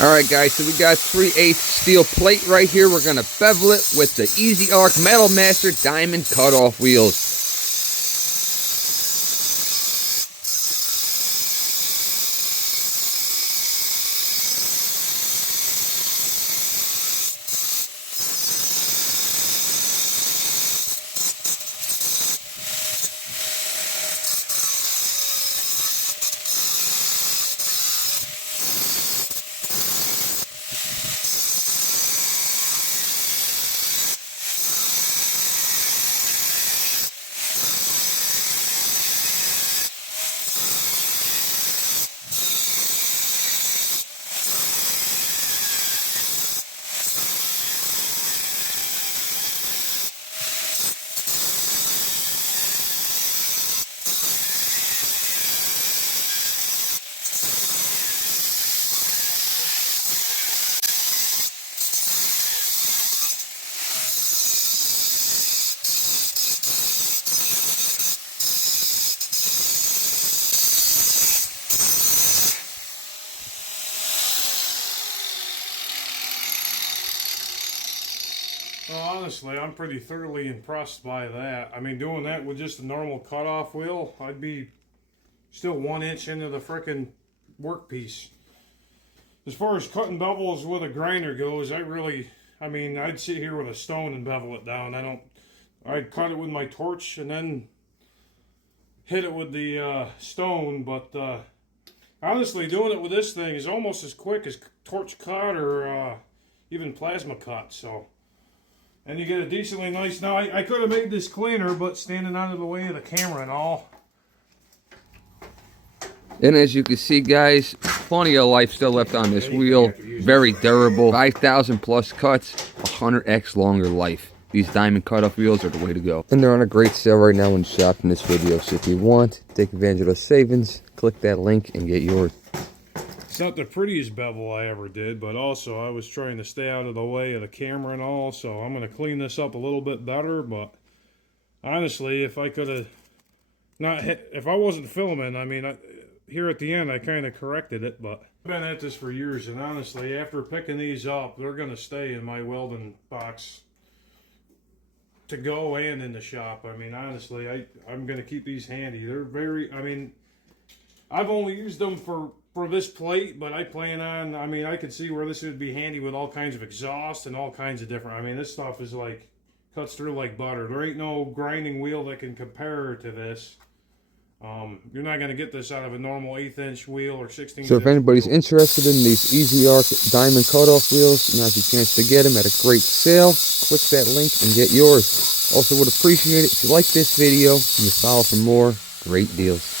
Alright guys, so we got 3/8 steel plate right here. We're going to bevel it with the Ezarc Metal Master Diamond Cutoff wheels. Well, honestly, I'm pretty thoroughly impressed by that. I mean, doing that with just a normal cutoff wheel, I'd be still 1 inch into the frickin' workpiece. As far as cutting bevels with a grinder goes, I'd sit here with a stone and bevel it down. I'd cut it with my torch and then hit it with the stone, but honestly, doing it with this thing is almost as quick as torch cut or even plasma cut, so. And you get a decently nice, now I could have made this cleaner, but standing out of the way of the camera and all. And as you can see guys, plenty of life still left on this wheel. Very durable, 5,000 plus cuts, 100x longer life. These diamond cutoff wheels are the way to go. And they're on a great sale right now in the shop in this video. So if you want, take advantage of those savings, click that link and get yours. It's not the prettiest bevel I ever did, but also I was trying to stay out of the way of the camera and all, so I'm going to clean this up a little bit better, but honestly, if I could have not hit, if I wasn't filming, I mean, here at the end I kind of corrected it, but I've been at this for years, and honestly, after picking these up, they're going to stay in my welding box to go and in the shop. I mean, honestly, I'm going to keep these handy. They're very, I mean, I've only used them for this plate, but I plan on, I mean, I could see where this would be handy with all kinds of exhaust and all kinds of different, I mean, this stuff is like, cuts through like butter. There ain't no grinding wheel that can compare to this. You're not going to get this out of a normal 1/8 inch wheel or 16. So if anybody's interested in these Ezarc Diamond Cutoff wheels, now's your chance to get them at a great sale. Click that link and get yours. Also would appreciate it if you like this video and you follow for more great deals.